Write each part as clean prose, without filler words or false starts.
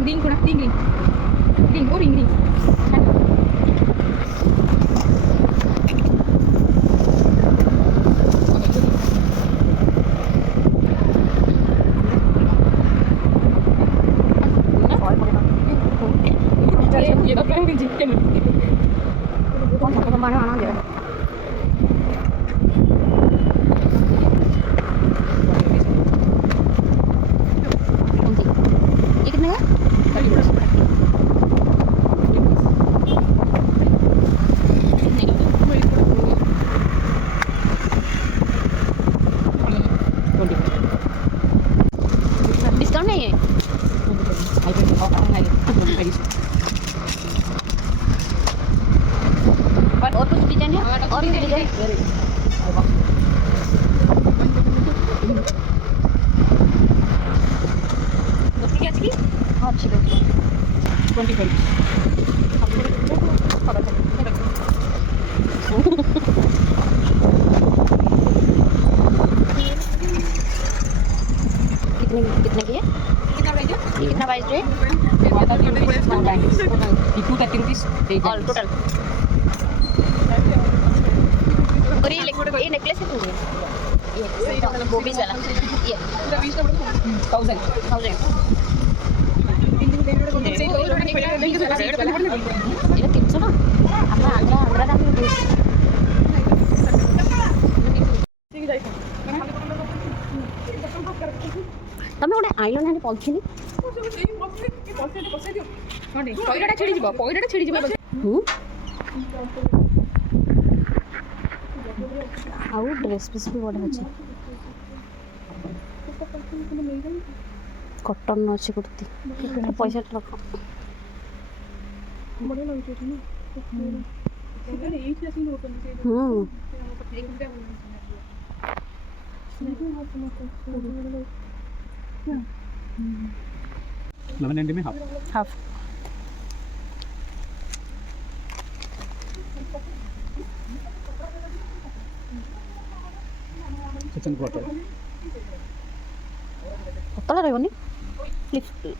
Ring kuna ring. Ring oh ring. ये तो क्या ring के कौन सा कौन बनाना है ये कितने का डिस्काउंट नहीं है और कुछ डिजाइन है और भी डिजाइन क्या चाहिए हाँ अच्छी लगी 25 कितने की है कितना प्राइस है 230 रुपीस ऑल टोटल और ये नेकलेस है ये वो बीच वाला ये 1000 ये कितना ना अपना आंध्रा दाम में ତମେ ଗୋଟେ ଆଇଲ ନା ପଲିଥିନ ପଇଡ଼ଟା ଛିଡ଼ିଯିବ ଆଉ ଡ୍ରେସ୍ ପିସ୍ ବି ବଢ଼ିଆ ଅଛି କଟନ୍ ଅଛି କୁର୍ତ୍ତି ପଇସାଟା ରଖ में हाफ ପତଳା ରହିବନି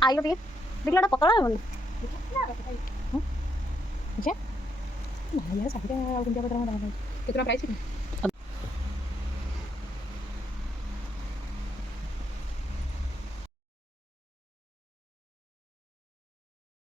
ଆଇଲ ଟିକେ ଦେଖିଲା ପତଳା ରହିବନି କେତେ ପ୍ରାଇସ୍